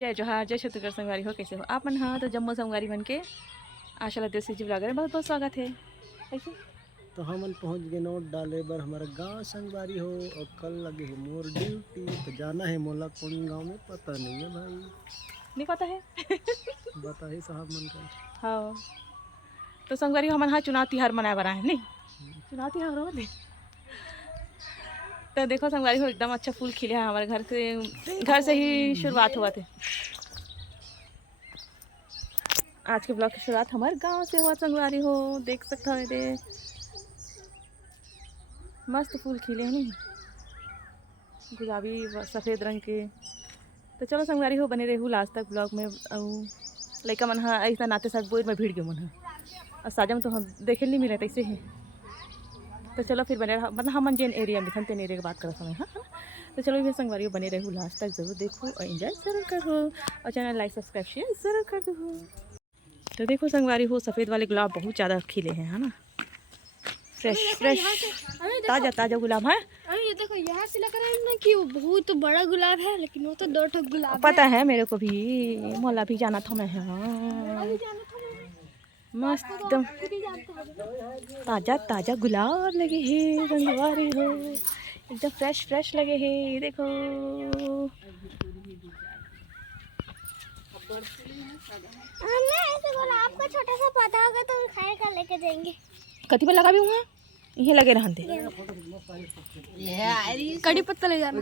जय जोहार जय छत्तीसगढ़ संगवारी हो, कैसे हो आप मन? हाँ तो जम्मू संगवारी बन के आशा देसी जी ब्लॉगर में बहुत बहुत स्वागत है। कैसे तो हमन पहुंच गए नोट डाले बर हमारा गांव संगवारी हो और कल लगे है मोर ड्यूटी। तो जाना है मोला कौन गांव में पता नहीं है भाई। नहीं पता है बता ही साहब मन का। हाँ तो संगवारी हमन हाँ चुनाव तिहार मनाए बर आए नहीं, चुनाव तिहार हो दे। तो देखो संगवारी हो एकदम अच्छा फूल खिले हैं हमारे घर से ही शुरुआत हुआ थे। आज के ब्लॉग की शुरुआत हमारे गांव से हुआ संगवारी हो, देख सकते हो ये मस्त फूल खिले हैं नहीं, गुलाबी व सफ़ेद रंग के। तो चलो संगवारी हो बने रहू लास्ट तक ब्लॉग में। लड़का मन हाँ ऐसा नाते साथ बोर में भीड़ गए मन और साजम तो हम देखे नहीं मिले तैसे ही। तो चलो फिर बने रहा मतलब हम जेन एरिया में तेन एरिया की बात करो समय। हाँ तो चलो ये संगवारी हो बने रहू लास्ट तक, जरूर देखो और एंजॉय जरूर करो और चैनल लाइक सब्सक्राइब शेयर जरूर कर दो। तो देखो संगवारी हो सफ़ेद वाले गुलाब बहुत ज़्यादा खिले हैं, है ना, फ्रेश फ्रेश ताज़ा ताज़ा गुलाब है। ये देखो यहाँ से लग रहा है ना कि वो बहुत बड़ा गुलाब है, लेकिन वो तो दो ठो गुलाब पता है मेरे को भी, मोला भी जाना था मैं। हाँ मस्त एकदम ताज़ा ताज़ा गुलाब लगे हैं संगवारी हो, एकदम फ्रेश फ्रेश लगे हैं। देखो ऐसे गुलाब का छोटा सा पौधा होगा तो उखाड़ कर लेके जाएंगे। कति पर लगा भी हुआ ये लगे रहते कड़ी पत्ता ले जाना।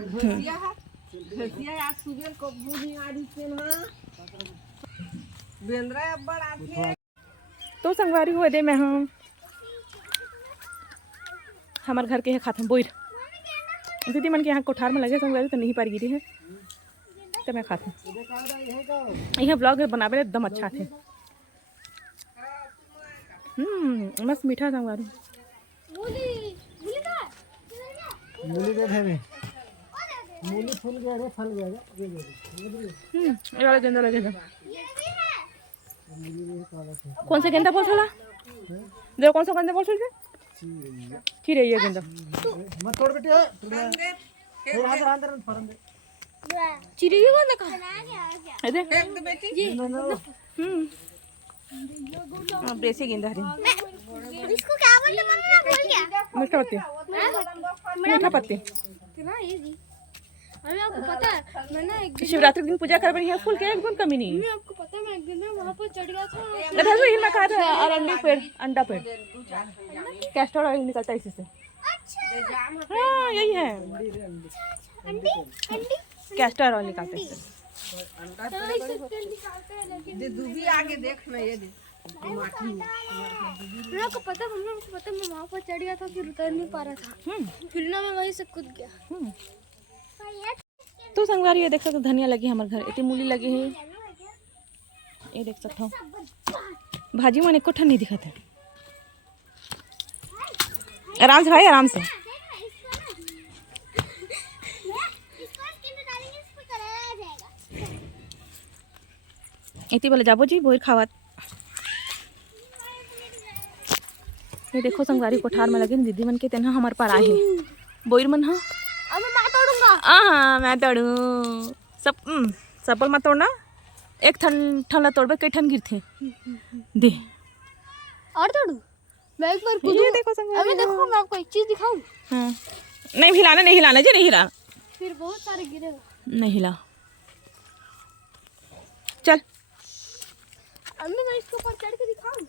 तो संगवारी हुए दे मैं हम हमारे घर के है खाते बोर दीदी मन के यहाँ कोठार में लगे संगवारी तो नहीं पार गिरी है तो मैं खाते यहाँ ब्लॉग बनावे एकदम अच्छा थे। मस्त मीठा संगवारी मूली दे दे में मूली फूल गया रे, फल गया ये दे दे। ये वाला गेंदा लगेगा। कौन सा गेंदा बोल रहा देखो, कौन सा गेंदा बोल रहे फिर ये गेंदा मत तोड़ बेटे थोड़ा हाथ अंदर फरन दे चिड़ी भी कौन देखा है दे बेटी अब देसी गेंदा है। इसको क्या बोलते हैं मम्मी? भूल गया। मीठा पत्ती मीठा पत्ती ना ये जी अभी आपको पता है मैं ना एक दिन शिवरात्रि के दिन पूजा कर रही है फूल के एकदम कमी नहीं। आपको पता है मैं एक दिन ना वहाँ पर चढ़ गया था। इधर से हिलना खा रहा है और अंडे पेड़ अंडा पेड़ कैस्टर ऑयल निकलता है इसी से। हाँ यही है अंडी अंडी कैस्टर ऑयल निकालते हैं। दूबी आगे देखना ये दे मेरे को पता मम्मी मुझे पता मैं वहाँ पर चढ़ गया था, फिर उतर नहीं पा रहा था, फिर ना मैं वहीं से कूद गया। तो संगवारी ये देख सकते हो धनिया लगी हमारे घर, इतनी मूली लगी है ये देख सकते हो। भाजी मन एको ठन नहीं दिखत है। आराम से भाई आराम से इतनी बोले जाबो जी बोर खावत। ये देखो संगवारी कोठार में लगे दीदी मन के तेना हमारे पर आए बोर मन। हाँ मैं तोड़ूंगा। हाँ मैं तोड़ू सब सबल मत तोड़ना, एक ठन ठन तोड़बे कई ठन गिरथे दे और तोड़ू मैं एक बार ये देखो संगवारी। अभी देखो मैं आपको एक चीज दिखाऊं। हाँ नहीं हिलाना नहीं हिलाना जी, नहीं हिलाना, फिर बहुत सारे गिरेगा। नहीं हिला चल। अम्मी मैं इसके ऊपर चढ़ के दिखाऊं।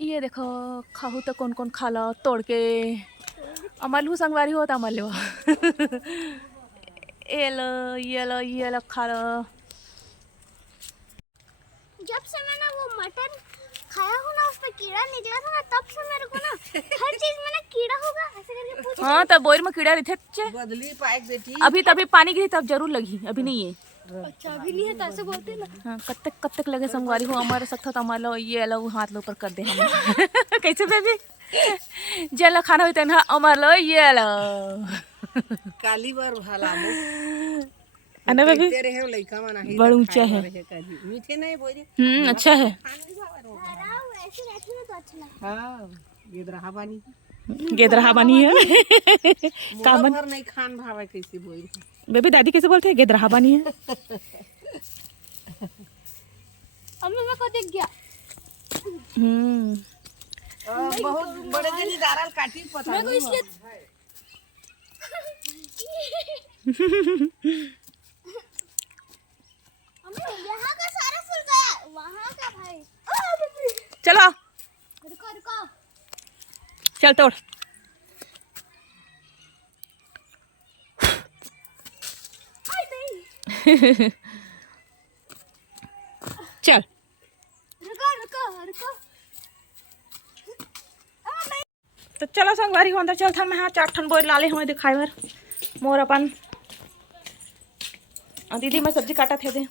ये देखो खाहू तो कौन कौन खा लो तोड़ के अमल हूँ संगवारी हो तो अमल ये लो खा लो। जब से मैंने वो मटन खाया हूँ ना उस पे कीड़ा नहीं गया था ना, तब से मेरे को ना हर चीज में ना कीड़ा होगा ऐसे करके पूछ। हाँ तब बोर में कीड़ा रहते बदली पाएक बेटी अभी तभी पानी गिरी तब जरूर लगी, अभी नहीं है। अच्छा अभी नहीं है तो ऐसे बोलते हैं ना। हाँ कब तक लगे संगवारी हो हमारे सकता तो हमारे लो ये लो हाथ लो ऊपर कर दे हम कैसे बेबी जल खाना होता है ना हमारे लो ये लो काली बार भला अना बेबी तेरे है लइका मन आहे बड़ा ऊंचा है। मीठे नहीं बोले अच्छा है। ऐसे रहते ना तो अच्छा लगता हां ये रहा बानी गेदरहा बनी है का भर नहीं खान भावे कैसे बोल बेबी दादी कैसे बोलते हैं गेदरहा बनी है अम्मी मेरे को दिख गया। बहुत बड़े जनी दाराल काटी पता मेरे को नहीं इसलिए अम्मी यहाँ का सारा फूल गया, वहाँ का भाई। चलो रुको रुको। चल तोड़। आई नहीं। चल रुको रुको रुको। तो चलो संगवारी हो अंदर चल था मैं हाँ 4 ठन बोर लाले हमें दिखाई भर मोर अपन दीदी मैं सब्जी काटा थे दे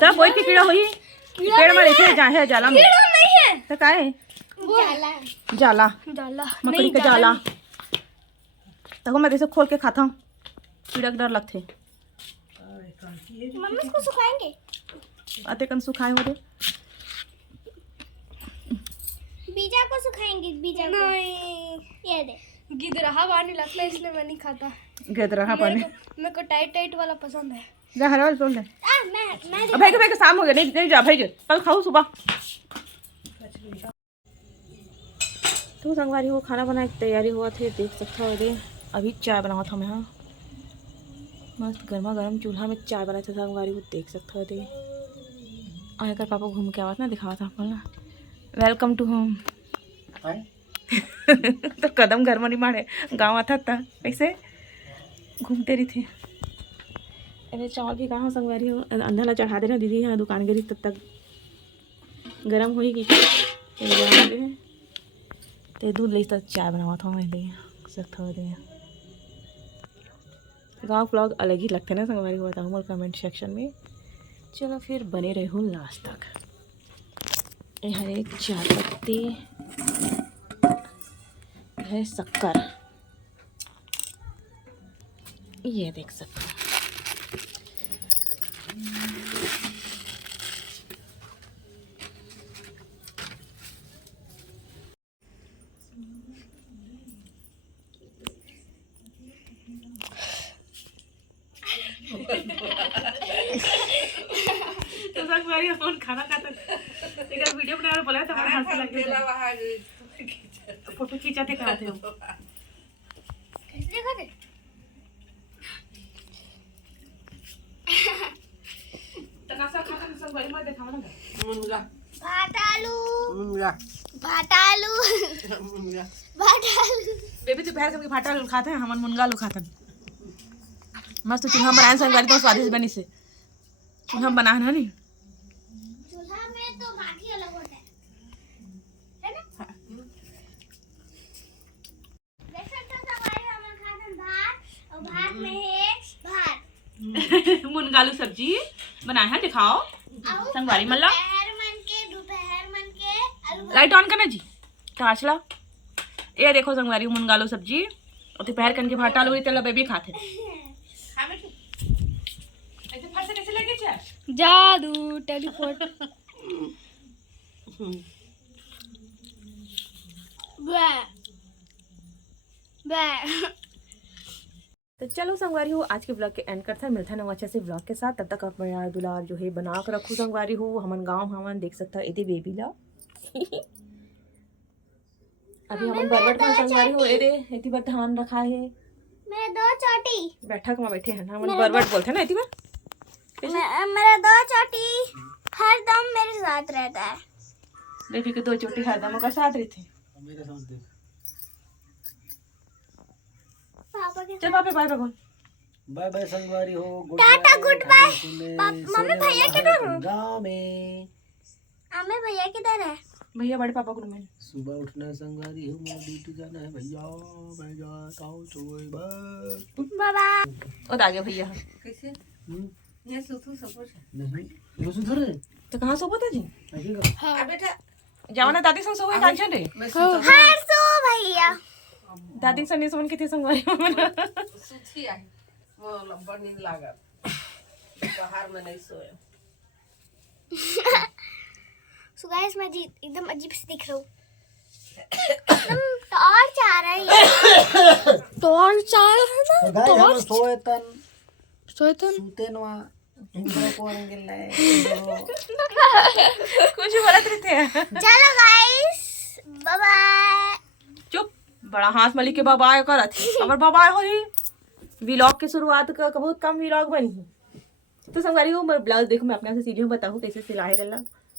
तब बोई की कीड़ा हुई पेड़ में रखे जहाँ है जाला में कीड़ा नहीं है, तो का है जाला है। जाला जाला मकड़ी का जाला तको मैं जैसे खोल के खाता हूँ कीड़ा के डर लगते मम्मी इसको सुखाएंगे। आते कन सुखाए हो दे बीजा को सुखाएंगे, बीजा को। नहीं ये दे। गिदरहा पानी लगता है इसलिए मैं नहीं खाता। गद रहा पानी मेरे को टाइट टाइट वाला पसंद है। जा हरा वाला तोड़ ले मैं अब भाई के शाम हो गया नहीं नहीं जा भाई कल खाओ सुबह तो संगवारी हो खाना बनाने की तैयारी हुआ थे देख सकता हो दे अभी चाय बनावा था मैं हाँ मस्त गर्मा गर्म चूल्हा में चाय बनाया था संगवारी को देख सकता हो दे आकर पापा घूम के आवा था ना दिखावा था आपको ना वेलकम टू होम तो कदम घर में नहीं मारे गाँव आता था ऐसे घूमते रही थे अरे चावल भी कहाँ संगवारी हो अंदर ला चढ़ा देना दीदी यहाँ दुकान गई तब तक गरम हुई कि ते दूध ले तक चाय बनावा था मैं लिए सकता हो दे गाँव ब्लॉग अलग ही लगते ना संगवारी को बताऊँ और कमेंट सेक्शन में चलो फिर बने रहे हो लास्ट तक यहाँ एक चाय पत्ती है शक्कर ये देख सकते हो तो संगवारी अपन खाना खाता एक वीडियो बना रहा बोला था हमारा हंसी लग गया फोटो खींचाते कहाँ थे हम देखो दे। तनासा खाता तो संगवारी मत दिखावा ना मुनगा भात आलू मुनगा भात आलू मुनगा भात आलू। बेबी तो भैर के भाटा लोग खाते हैं हमन मुनगा लोग खाते हैं मस्त चूल्हा बनाए संगवारी तो स्वादिष्ट बनी से चूल्हा बना है ना नहीं चूल्हा में तो बात ही अलग होता है ना। देख सकते हो हमारे हम खाते हैं भात और भात में है भात मुनगालू सब्जी बनाए हैं दिखाओ संगवारी मल्ला दोपहर मन के आलू लाइट ऑन करना जी काचला ये देखो संगवारी मुनगालू सब्जी और दोपहर कन के भाटा लोग तेला बेबी खाते ऐसे फट से कैसे लगे चाय जादू टेलीपोर्ट। तो चलो संगवारी हो आज के ब्लॉग के एंड करते हैं मिलता है ना अच्छे से ब्लॉग के साथ तब तक आप यार दुलार जो है बना कर रखो संगवारी हो हमन गाँव हमन देख सकता है इधे बेबी ला अभी हमन बरबट में संगवारी हो एरे इति बार धान रखा है मेरा दो चोटी बैठक में बैठे हैं हमन बरबट बोलते हैं ना इति बार मेरा दो चोटी हर दम मेरे साथ रहता है। बेबी के 2 चोटी हरदम का साथ रहते मेरे साथ देख पापा के चल पापा बाय बाय बोल बाय बाय संगवारी हो टाटा गुड बाय। मम्मी भैया किधर है? गाँव में अम्मी भैया किधर है? भैया बड़े पापा को रूम में सुबह उठना है संगवारी हो मैं ड्यूटी जाना है भैया मैं जाता हूँ सुबह बाबा और आ गया भैया कैसे ये सुतू सब नहीं वो सुधर है तो कहाँ सो पता जी हां बेटा जावना दादी संग सोए कांचन रे मैं सुतो हर सो भैया दादी संग सोन के थे संगवारी सुती आई वो लंबा नींद लगा बाहर में नहीं सोया। सो गाइस मैं एकदम अजीब से दिख रहा हूँ। टॉर्च आ रहा है टॉर्च आ रहा है ना तो गाइस हम सोए तन सोतन सूते नवा हिंदो को अंगल कुछ बोलत रहते चलो गाइस बाय बाय। चुप बड़ा हाथ मली के बाबा करत हमर बाबा होई व्लॉग के शुरुआत का बहुत कम व्लॉग बनी तो संगवारी हो ब्लाउज देखो मैं अपने आप से सीधी हूँ बताऊँ कैसे सिलाई रहला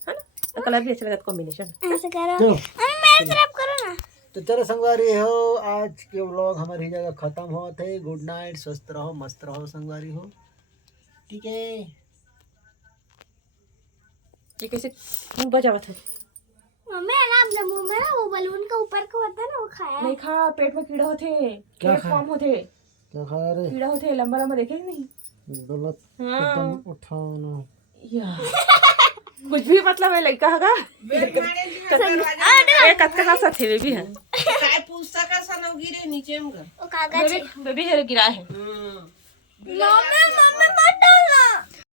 है ना कलर भी अच्छा लगा कॉम्बिनेशन ऐसे करो तो मेरे तरफ करो ना। तो चलो संगवारी हो आज के व्लॉग हमारी जगह खत्म हुआ थे। गुड नाइट, स्वस्थ रहो, मस्त रहो संगवारी हो, ठीक है। ये कैसे मुंह बजावत है मम्मी है ना अपने मुंह में ना वो बलून का ऊपर का होता है ना वो खाया है। नहीं खा पेट में कीड़ा होते क्या पेट खा? फॉर्म होते क्या खा रहे? कीड़ा होते लंबा लंबा देखे कि नहीं गलत हाँ। एकदम उठाओ ना या कुछ भी मतलब है लड़का होगा बेड मारे जी दरवाजा एक कत का साथ है भी है काय पुस्तक सा न गिरे नीचे में वो कागज है। बेबी है गिरा है मम्मी